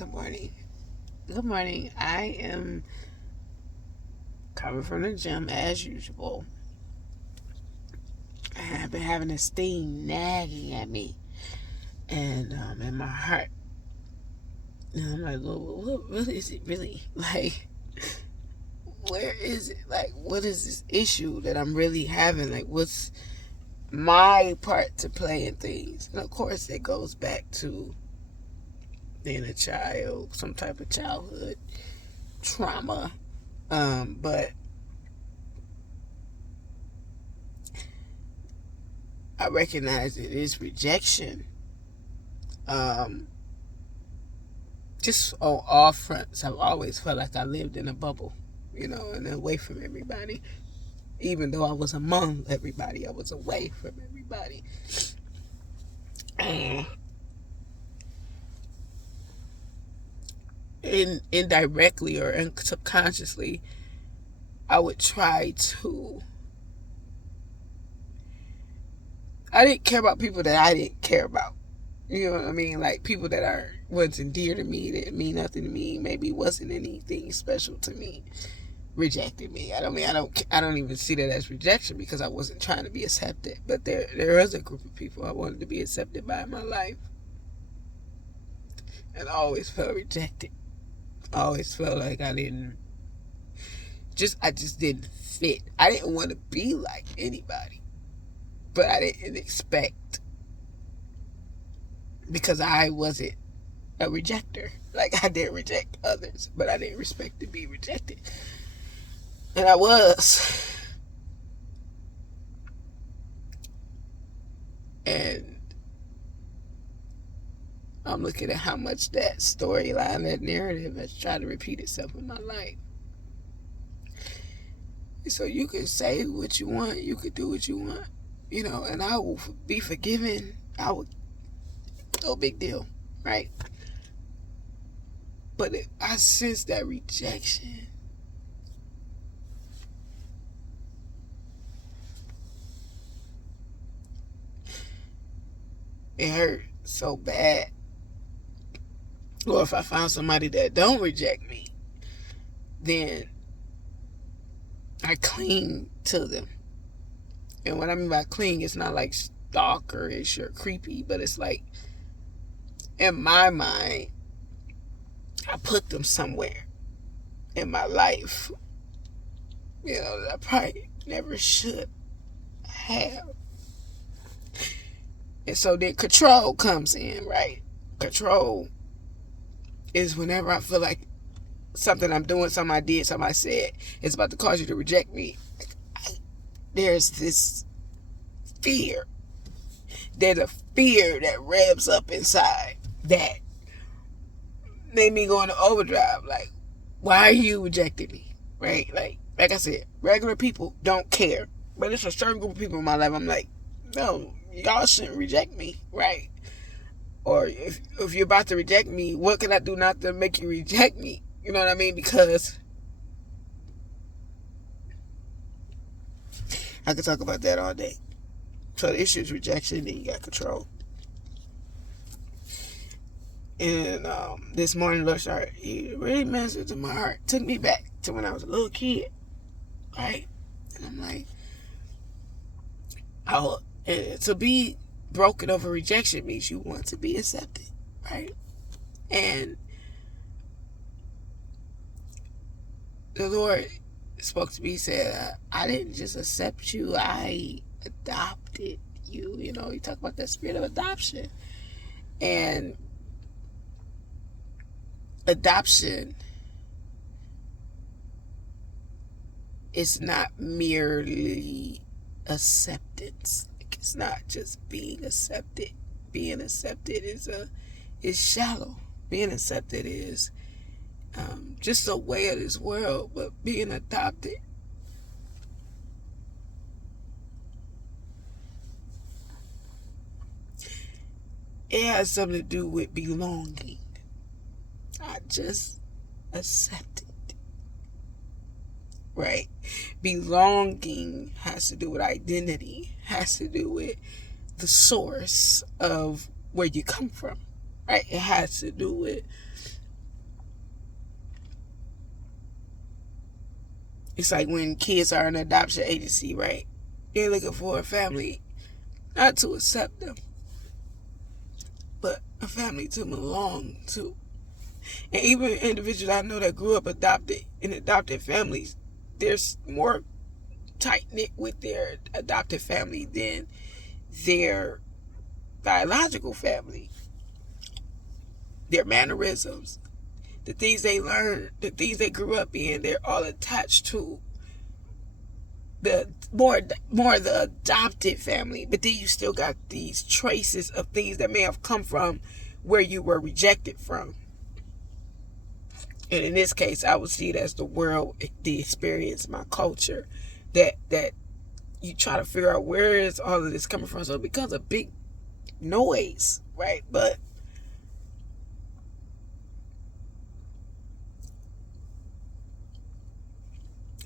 Good morning. Good morning. I am coming from the gym as usual. And I've been having a sting nagging at me and in my heart. And I'm like, what is it really? Like, where is it? Like, what is this issue that I'm really having? Like, what's my part to play in things? And of course, it goes back to being a child, some type of childhood trauma. But I recognize it is rejection. Just on all fronts, I've always felt like I lived in a bubble, and away from everybody. Even though I was among everybody, I was away from everybody. And indirectly or subconsciously, I would try to. I didn't care about people that I didn't care about. You know what I mean? Like people that wasn't dear to me, that mean nothing to me, maybe wasn't anything special to me, rejected me. I don't even see that as rejection because I wasn't trying to be accepted. But there is a group of people I wanted to be accepted by in my life, and I always felt rejected. I always felt like I just didn't fit. I didn't want to be like anybody, but I didn't expect, because I wasn't a rejecter. Like, I didn't reject others, but I didn't expect to be rejected. And I was. And I'm looking at how much that storyline, that narrative has tried to repeat itself in my life. So you can say what you want, you could do what you want, and I will be forgiven. No big deal, right? But I sense that rejection. It hurt so bad. Or if I find somebody that don't reject me, then I cling to them. And what I mean by cling, it's not like stalkerish or creepy, but it's like, in my mind, I put them somewhere in my life, that I probably never should have. And so then control comes in, right? Control is whenever I feel like something I'm doing, something I did, something I said is about to cause you to reject me. There's this fear. There's a fear that revs up inside that made me go into overdrive. Like, why are you rejecting me? Right? Like I said, regular people don't care. But it's a certain group of people in my life, I'm like, no, y'all shouldn't reject me, right? Or if you're about to reject me, what can I do not to make you reject me? You know what I mean? Because I could talk about that all day. So the issue is rejection, then you got control. And this morning, Lord started, he really ministered to my heart. Took me back to when I was a little kid, right? And I'm like, to be broken over rejection means you want to be accepted, right? And the Lord spoke to me, said, I didn't just accept you, I adopted you. You talk about that spirit of adoption. And adoption is not merely acceptance. It's not just being accepted. Being accepted is shallow. Being accepted is just a way of this world, but being adopted, it has something to do with belonging. Not just accepted, right? Belonging has to do with identity, has to do with the source of where you come from, right? It has to do with It's like when kids are in an adoption agency, right? They're looking for a family, not to accept them, but a family to belong to. And even individuals I know that grew up adopted in adopted families, they're more tight knit with their adopted family than their biological family. Their mannerisms, the things they learned, the things they grew up in, they're all attached to the more the adopted family. But then you still got these traces of things that may have come from where you were rejected from. And in this case, I would see it as the world, the experience, my culture, that you try to figure out where is all of this coming from. So it becomes a big noise, right? But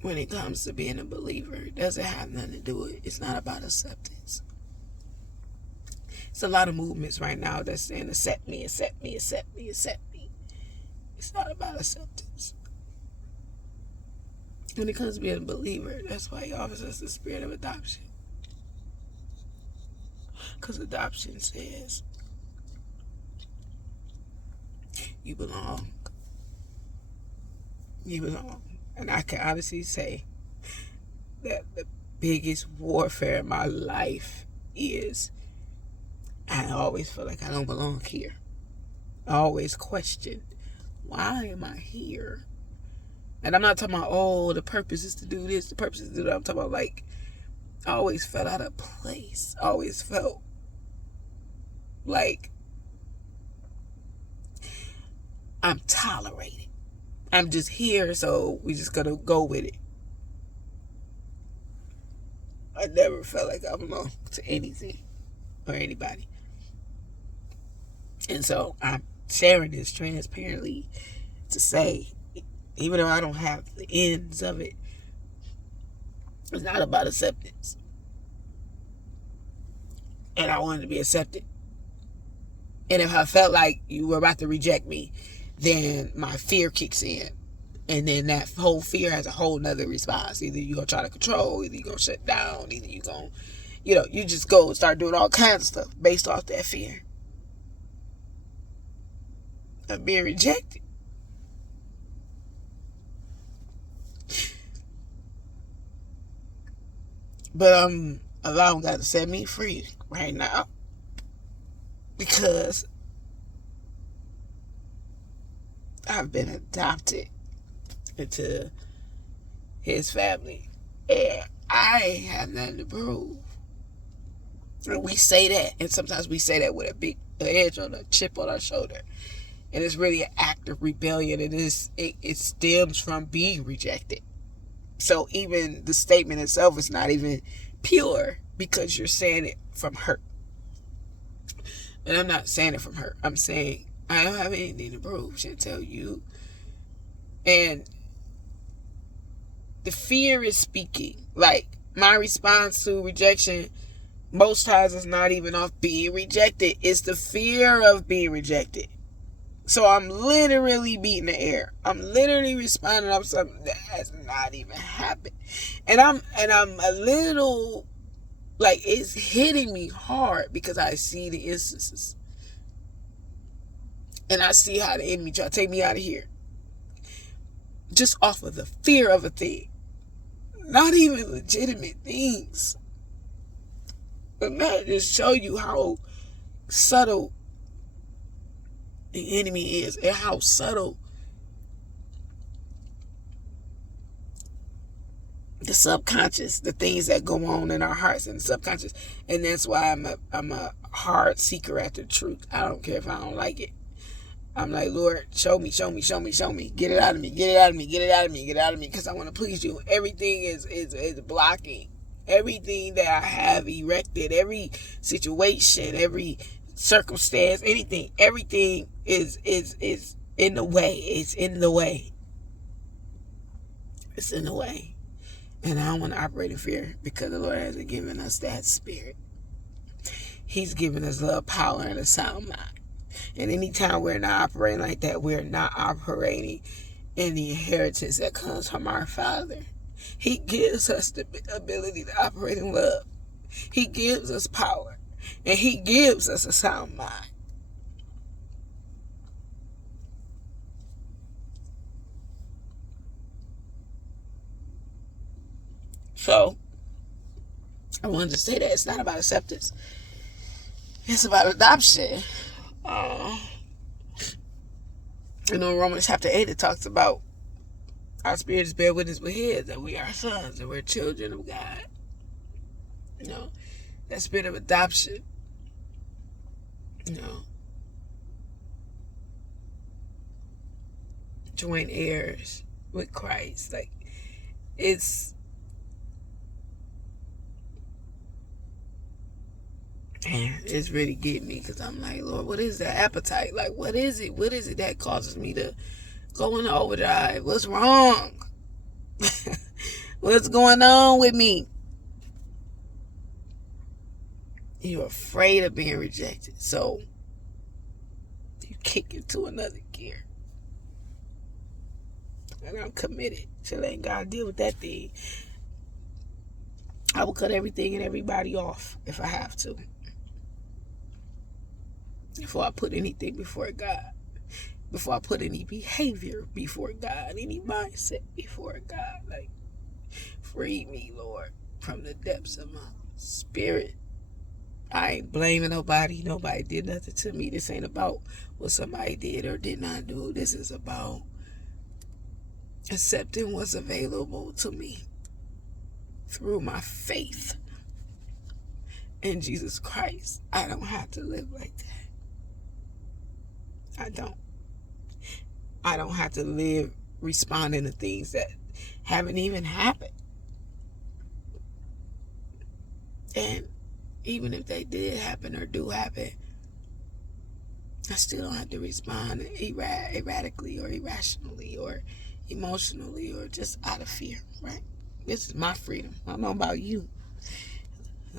when it comes to being a believer, it doesn't have nothing to do with it. It's not about acceptance. It's a lot of movements right now that's saying accept me, accept me, accept me, accept me. It's not about acceptance. When it comes to being a believer, that's why he offers us the spirit of adoption. Because adoption says you belong. You belong. And I can honestly say that the biggest warfare in my life is I always feel like I don't belong here. I always question, why am I here? And I'm not talking about, oh, the purpose is to do this, the purpose is to do that. I'm talking about, like, I always felt out of place. I always felt like I'm tolerated. I'm just here, so we just gonna go with it. I never felt like I belonged to anything or anybody. And so I'm sharing this transparently to say, even though I don't have the ends of it, it's not about acceptance. And I wanted to be accepted. And if I felt like you were about to reject me, then my fear kicks in. And then that whole fear has a whole nother response. Either you're going to try to control, either you're going to shut down, either you're going to, you just go and start doing all kinds of stuff based off that fear of being rejected. But I'm allowing God to set me free right now, because I've been adopted into his family, and I have nothing to prove. And we say that, and sometimes we say that with a big edge on a chip on our shoulder, and it's really an act of rebellion. It stems from being rejected. So even the statement itself is not even pure, because you're saying it from hurt. And I'm not saying it from hurt. I'm saying I don't have anything to prove, Chantel. You. And the fear is speaking. Like, my response to rejection most times is not even off being rejected. It's the fear of being rejected. So I'm literally beating the air. I'm literally responding on something that has not even happened. And I'm a little, like, it's hitting me hard because I see the instances. And I see how the enemy try to take me out of here. Just off of the fear of a thing. Not even legitimate things. But that just show you how subtle the enemy is, and how subtle the subconscious, the things that go on in our hearts and the subconscious. And that's why I'm a hard seeker after truth. I don't care if I don't like it. I'm like, Lord, show me, show me, show me, show me. Get it out of me, get it out of me, get it out of me, get it out of me, because I want to please you. Everything is blocking. Everything that I have erected, every situation, every circumstance, everything is in the way. It's in the way. It's in the way. And I don't want to operate in fear, because the Lord hasn't given us that spirit. He's given us love, power, and a sound mind. And anytime we're not operating like that, we're not operating in the inheritance that comes from our Father. He gives us the ability to operate in love. He gives us power. And he gives us a sound mind. So, I wanted to say that it's not about acceptance. It's about adoption. Romans chapter 8, it talks about our spirits bear witness with his, that we are sons, and we're children of God. That spirit of adoption, joint heirs with Christ. Like, it's really getting me, because I'm like, Lord, what is that appetite? Like, what is it? What is it that causes me to go into overdrive? What's wrong? What's going on with me? You're afraid of being rejected, so you kick into another gear. And I'm committed to letting God deal with that thing. I will cut everything and everybody off if I have to, before I put anything before God, before I put any behavior before God, any mindset before God. Like, free me, Lord, from the depths of my spirit. I ain't blaming nobody. Nobody did nothing to me. This ain't about what somebody did or did not do. This is about accepting what's available to me through my faith in Jesus Christ. I don't have to live like that. I don't have to live responding to things that haven't even happened. And even if they did happen or do happen, I still don't have to respond erratically or irrationally or emotionally or just out of fear, right? This is my freedom. I don't know about you.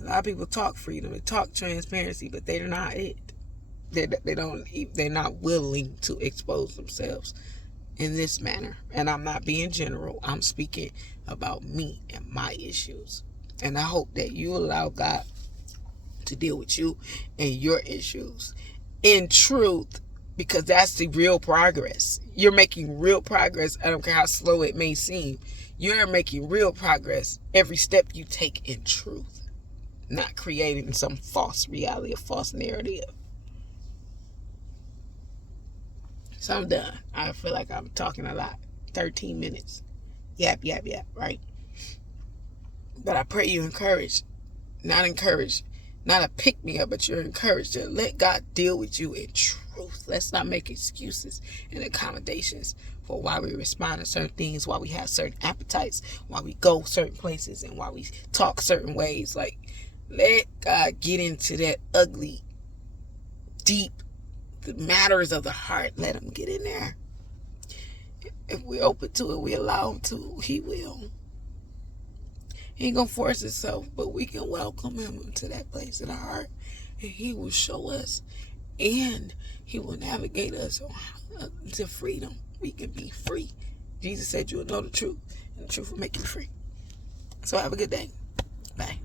A lot of people talk freedom and talk transparency, but they're not it. They're not willing to expose themselves in this manner. And I'm not being general. I'm speaking about me and my issues. And I hope that you allow God to deal with you and your issues in truth, because that's the real progress. You're making real progress. I don't care how slow it may seem. You're making real progress every step you take in truth, not creating some false reality, a false narrative. So I'm done. I feel like I'm talking a lot. 13 minutes. Yap, right? But I pray you encouraged. Not a pick-me-up, but you're encouraged to let God deal with you in truth. Let's not make excuses and accommodations for why we respond to certain things, why we have certain appetites, why we go certain places, and why we talk certain ways. Like, let God get into that ugly, deep, the matters of the heart. Let him get in there. If we're open to it, we allow him to, he will. He ain't gonna force himself, but we can welcome him into that place in our heart, and he will show us, and he will navigate us to freedom. We can be free. Jesus said you will know the truth, and the truth will make you free. So have a good day. Bye.